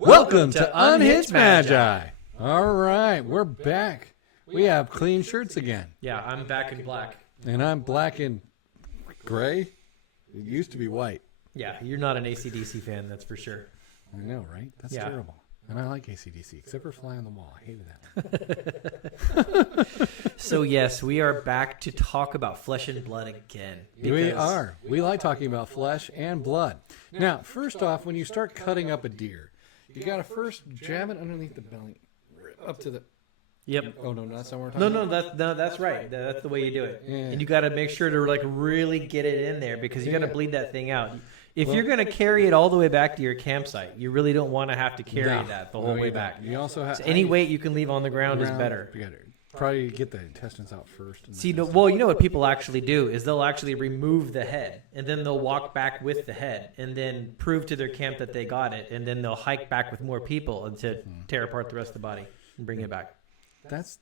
Welcome to Unhinged Magi. All right, we're back. We have clean shirts again. Yeah, I'm back in black. And I'm black and gray. It used to be white. Yeah, you're not an AC/DC fan, that's for sure. I know, right? That's terrible. And I like AC/DC, except for Fly on the Wall. I hated that. So yes, we are back to talk about flesh and blood again. We are. We like talking about flesh and blood. Now, first off, when you start cutting up a deer, you got to first jam it underneath the belly, up to the... Yep. Oh, no, that's not what we're talking about. No, that's right. That's the way you do it. Yeah. And you got to make sure to like really get it in there because you got to bleed that thing out. If you're going to carry it all the way back to your campsite, you really don't want to have to carry that the whole way back. You also have so any weight you can leave on the ground is better. Probably get the intestines out first. See, well, you know what people actually do is they'll actually remove the head, and then they'll walk back with the head, and then prove to their camp that they got it, and then they'll hike back with more people and to tear apart the rest of the body and bring it back. That's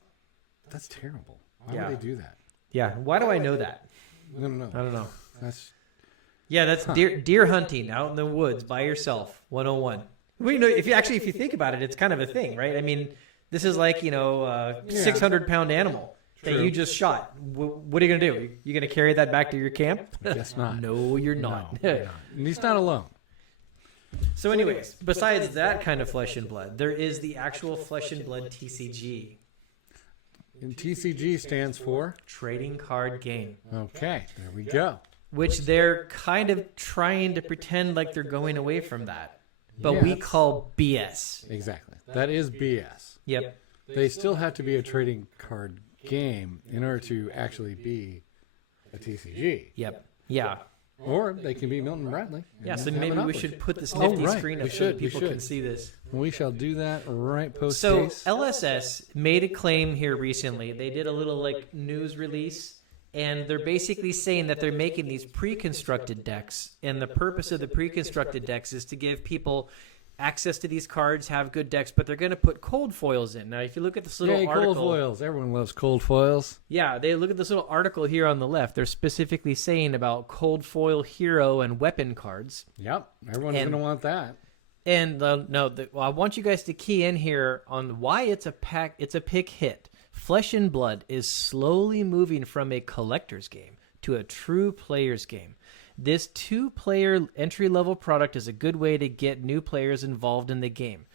terrible. Why would they do that? Yeah, why do I know that? No. I don't know. That's deer hunting out in the woods by yourself, 101. Well, you know, if you think about it, it's kind of a thing, right? I mean, this is like, 600-pound animal that you just shot. What are you going to do? You going to carry that back to your camp? I guess not. No, you're not. No, and he's not alone. So anyways, besides that kind of flesh and blood, there is the actual flesh and blood TCG. And TCG stands for? Trading Card Game. Okay, there we go. Which they're kind of trying to pretend like they're going away from that. But we call BS. Exactly. That is BS. Yep. They still have to be a trading card game in order to actually be a TCG. Yep. Yeah. Or they can be Milton Bradley. Yeah, so maybe we should put this nifty screen up so that people can see this. We shall do that right post So case. LSS made a claim here recently. They did a little news release, and they're basically saying that they're making these pre-constructed decks, and the purpose of the pre-constructed decks is to give people access to these cards, have good decks, but they're going to put cold foils in. Now, if you look at this little article... cold foils. Everyone loves cold foils. Yeah, they look at this little article here on the left. They're specifically saying about cold foil hero and weapon cards. Yep, everyone's going to want that. And I want you guys to key in here on why it's a pick hit. Flesh and Blood is slowly moving from a collector's game to a true player's game. This two-player entry-level product is a good way to get new players involved in the game.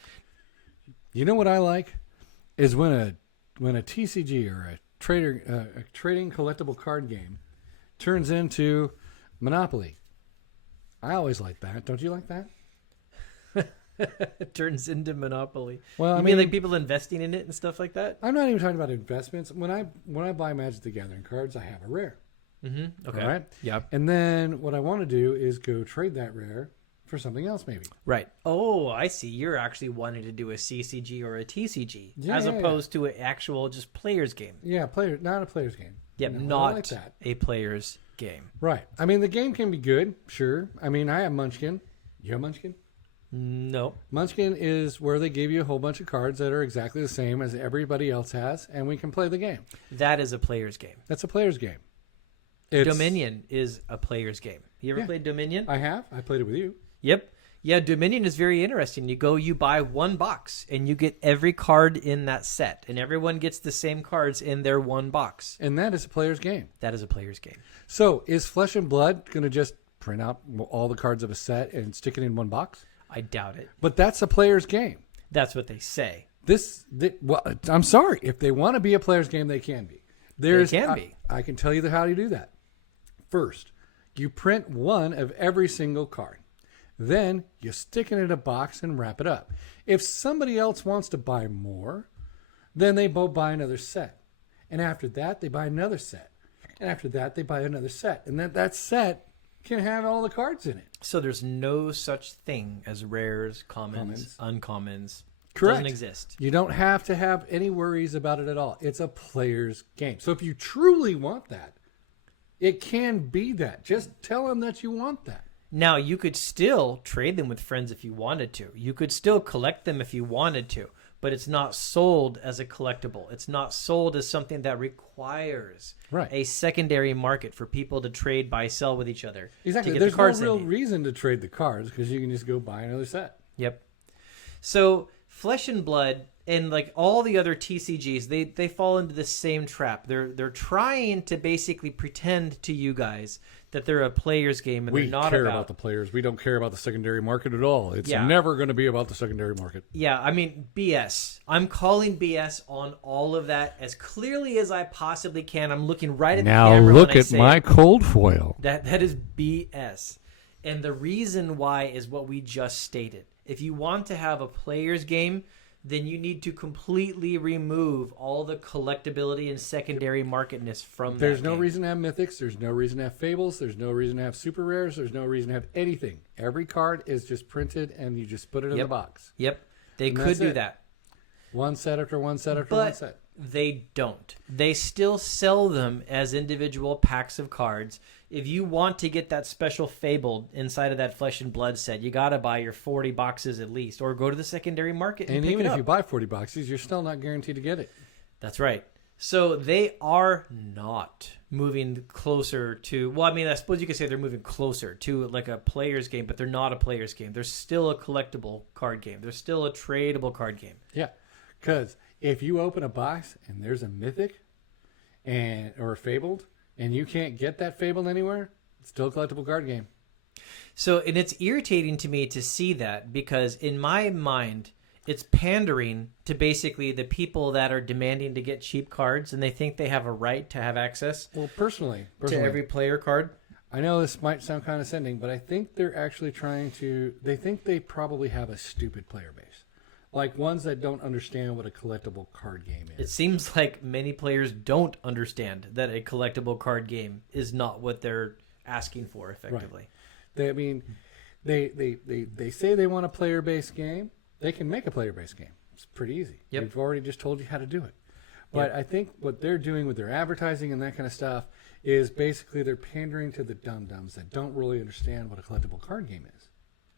You know what I like is when a TCG or a trading collectible card game turns into Monopoly. I always like that. Don't you like that? It turns into Monopoly. Well, I mean like people investing in it and stuff like that? I'm not even talking about investments. When I buy Magic the Gathering cards, I have a rare. Mm-hmm. Okay. All right. Yeah. And then what I want to do is go trade that rare for something else, maybe. Right. Oh, I see. You're actually wanting to do a CCG or a TCG as opposed to an actual just player's game. Yeah, not a player's game. Yep, not a player's game. Right. I mean, the game can be good, sure. I mean, I have Munchkin. You have Munchkin? No. Munchkin is where they give you a whole bunch of cards that are exactly the same as everybody else has, and we can play the game. That is a player's game. That's a player's game. Dominion is a player's game. You ever played Dominion? I have. I played it with you. Yep. Yeah, Dominion is very interesting. You buy one box, and you get every card in that set, and everyone gets the same cards in their one box. And that is a player's game. That is a player's game. So is Flesh and Blood going to just print out all the cards of a set and stick it in one box? I doubt it. But that's a player's game. That's what they say. Well, I'm sorry. If they want to be a player's game, they can be. They can be. I can tell you how you do that. First, you print one of every single card. Then you stick it in a box and wrap it up. If somebody else wants to buy more, then they both buy another set. And after that, they buy another set. And after that, they buy another set. And that set can have all the cards in it. So there's no such thing as rares, commons, uncommons. Correct. Doesn't exist. You don't have to have any worries about it at all. It's a player's game. So if you truly want that, it can be that. Just tell them that you want that. Now, you could still trade them with friends if you wanted to. You could still collect them if you wanted to, but it's not sold as a collectible. It's not sold as something that requires a secondary market for people to trade, buy, sell with each other. Exactly. To get There's the cards no real reason to trade the cards because you can just go buy another set. Yep. So Flesh and Blood and like all the other TCGs, they fall into the same trap. They're trying to basically pretend to you guys that they're a player's game, and We they're not care about the players. We don't care about the secondary market at all. It's never going to be about the secondary market. Yeah, I mean, BS. I'm calling BS on all of that as clearly as I possibly can. I'm looking right at the camera. Now look when I at say my cold foil. that is BS. And the reason why is what we just stated. If you want to have a player's game, then you need to completely remove all the collectability and secondary marketness from There's that no game. reason to have mythics. There's no reason to have fables. There's no reason to have super rares. There's no reason to have anything. Every card is just printed, and you just put it in the box. Yep. They And could that's do it. that. One set after one set after But one set. they don't. They still sell them as individual packs of cards. If you want to get that special Fabled inside of that Flesh and Blood set, you got to buy your 40 boxes at least, or go to the secondary market and pick even it if up. you buy 40 boxes, you're still not guaranteed to get it. That's right. So they are not moving closer to, well, I mean, I suppose you could say they're moving closer to like a player's game, but they're not a player's game. They're still a collectible card game. They're still a tradable card game. Yeah, because if you open a box and there's a mythic or a fabled, and you can't get that fabled anywhere, it's still a collectible card game. So, and it's irritating to me to see that, because in my mind, it's pandering to basically the people that are demanding to get cheap cards, and they think they have a right to have access Well, personally, to every player card. I know this might sound condescending, but I think they're actually they think they probably have a stupid player base. Like ones that don't understand what a collectible card game It is. seems like many players don't understand that a collectible card game is not what they're asking for effectively. Right. They say they want a player-based game. They can make a player-based game. It's pretty easy. Yep. We've already just told you how to do it. But I think what they're doing with their advertising and that kind of stuff is basically they're pandering to the dum-dums that don't really understand what a collectible card game is.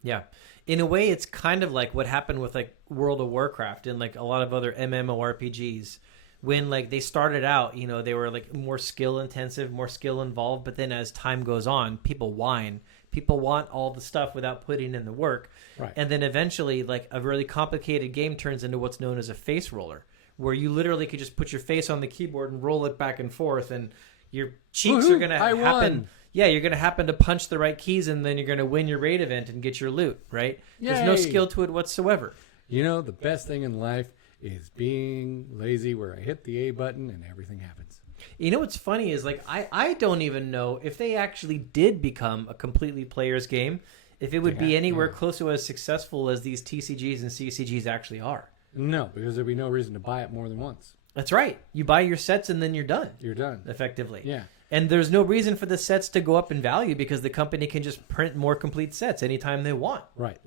Yeah. In a way, it's kind of like what happened with like World of Warcraft and like a lot of other MMORPGs. When like they started out, you know, they were like more skill intensive, more skill involved. But then as time goes on, people whine. People want all the stuff without putting in the work. Right. And then eventually like a really complicated game turns into what's known as a face roller, where you literally could just put your face on the keyboard and roll it back and forth, and your cheeks are going to happen. Won. Yeah, you're going to happen to punch the right keys, and then you're going to win your raid event and get your loot, right? There's no Yay. skill to it whatsoever. You know, the best thing in life is being lazy where I hit the A button and everything happens. You know what's funny is like I don't even know if they actually did become a completely player's game, if it would be anywhere close to as successful as these TCGs and CCGs actually are. No, because there'd be no reason to buy it more than once. That's right. You buy your sets and then you're done. You're done. Effectively. Yeah. And there's no reason for the sets to go up in value because the company can just print more complete sets anytime they want. Right.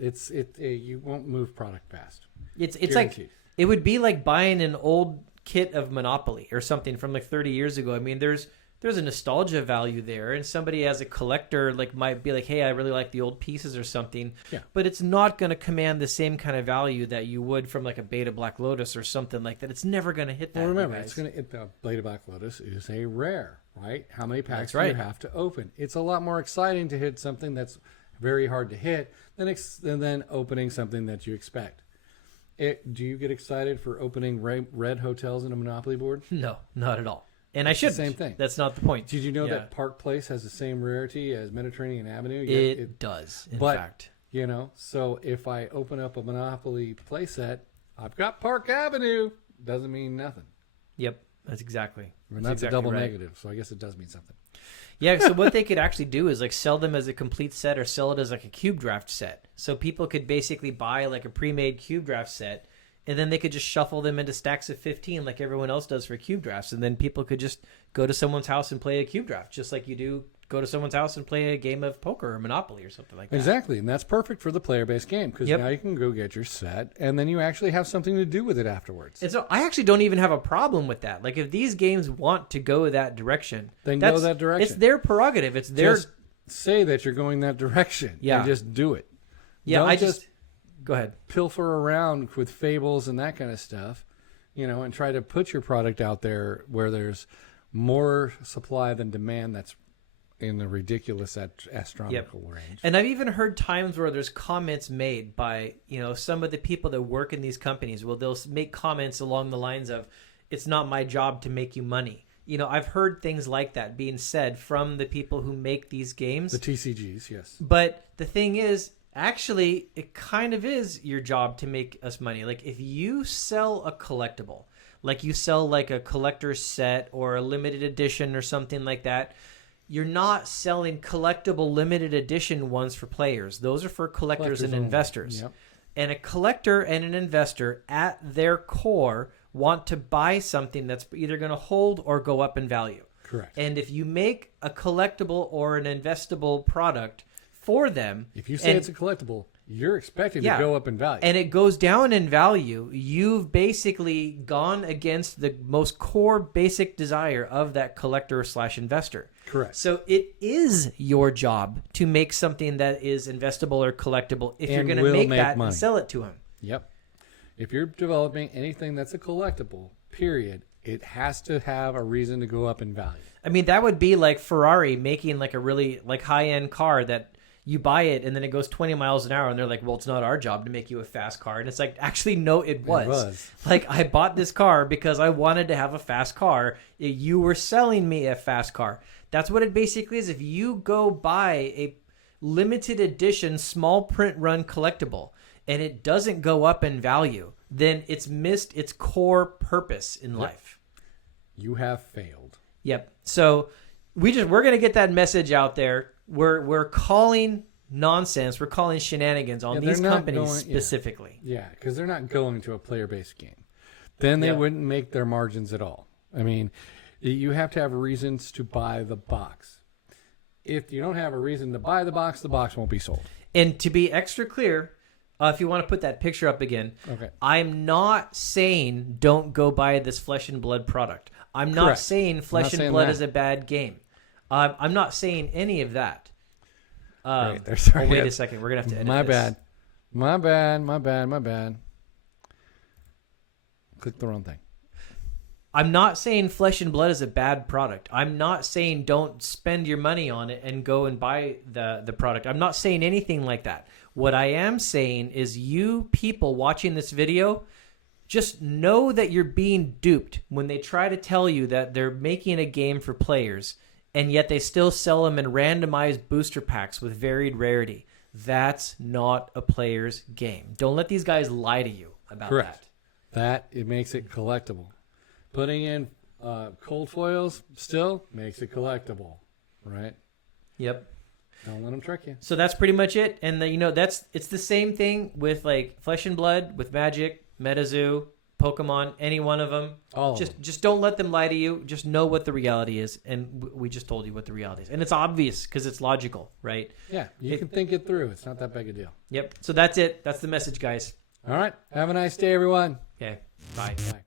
You won't move product fast. It's Guaranteed. like it would be like buying an old kit of Monopoly or something from like 30 years ago. I mean, there's a nostalgia value there, and somebody as a collector like might be like, hey, I really like the old pieces or something. Yeah. But it's not going to command the same kind of value that you would from like a Beta Black Lotus or something like that. It's never going to hit that. Well, remember, you guys. it's going to hit the Blade of Black Lotus is a rare, right? How many packs That's right. do you have to open? It's a lot more exciting to hit something that's very hard to hit than then opening something that you expect. Do you get excited for opening red hotels in a Monopoly board? No, not at all. And I It's the shouldn't. same thing. That's not the point. Did you know Yeah. that Park Place has the same rarity as Mediterranean Avenue? It does, in fact. You know, so if I open up a Monopoly playset, I've got Park Avenue. Doesn't mean nothing. Yep, that's exactly. And That's that's exactly a double right. negative, so I guess it does mean something. Yeah, so what they could actually do is like sell them as a complete set or sell it as like a cube draft set. So people could basically buy like a pre-made cube draft set, and then they could just shuffle them into stacks of 15 like everyone else does for cube drafts. And then people could just go to someone's house and play a cube draft, just like you do go to someone's house and play a game of poker or Monopoly or something like that. Exactly, and that's perfect for the player-based game because Yep. now you can go get your set, and then you actually have something to do with it afterwards. And so I actually don't even have a problem with that. Like if these games want to go that direction, Then go that direction. It's their prerogative. It's their Just say that you're going that direction. Yeah. And just do it. yeah. Don't I just go ahead. pilfer around with fables and that kind of stuff, and try to put your product out there where there's more supply than demand that's in the ridiculous astronomical range. And I've even heard times where there's comments made by, some of the people that work in these companies. Well, they'll make comments along the lines of, it's not my job to make you money. I've heard things like that being said from the people who make these games. The TCGs, yes. But the thing is, actually, it kind of is your job to make us money. Like if you sell a collectible, like you sell like a collector's set or a limited edition or something like that, you're not selling collectible limited edition ones for players. Those are for collectors and investors. Yep. And a collector and an investor at their core want to buy something that's either going to hold or go up in value. Correct. And if you make a collectible or an investable product for them, if you say it's a collectible, you're expecting to go up in value. And it goes down in value, you've basically gone against the most core basic desire of that collector / investor. Correct. So it is your job to make something that is investable or collectible if you're going to make that money and sell it to him. Yep. If you're developing anything that's a collectible, period, it has to have a reason to go up in value. I mean, that would be like Ferrari making like a really like high-end car that you buy it and then it goes 20 miles an hour and they're like, well, it's not our job to make you a fast car. And it's like, actually, no, it was. Like, I bought this car because I wanted to have a fast car. You were selling me a fast car. That's what it basically is. If you go buy a limited edition small print run collectible and it doesn't go up in value, then it's missed its core purpose in life. You have failed. Yep. So we're going to get that message out there. We're calling nonsense. We're calling shenanigans on these companies specifically. Yeah, because they're not going to a player-based game. Then they wouldn't make their margins at all. I mean, you have to have reasons to buy the box. If you don't have a reason to buy the box won't be sold. And to be extra clear, if you want to put that picture up again, okay. I'm not saying don't go buy this Flesh and Blood product. I'm not saying Flesh and Blood is a bad game. I'm not saying any of that. Wait a second. We're going to have to edit this. My bad. Click the wrong thing. I'm not saying Flesh and Blood is a bad product. I'm not saying don't spend your money on it and go and buy the product. I'm not saying anything like that. What I am saying is you people watching this video, just know that you're being duped when they try to tell you that they're making a game for players and yet they still sell them in randomized booster packs with varied rarity. That's not a player's game. Don't let these guys lie to you about that. It makes it collectible. Putting in cold foils still makes it collectible, right? Yep. Don't let them trick you. So that's pretty much it. And it's the same thing with like Flesh and Blood, with Magic, MetaZoo, Pokemon, any one of them. Just don't let them lie to you. Just know what the reality is, and we just told you what the reality is, and it's obvious because it's logical, right? Yeah, you can think it through. It's not that big a deal. Yep. So that's it. That's the message, guys. All right. Have a nice day, everyone. Okay. Bye. Bye.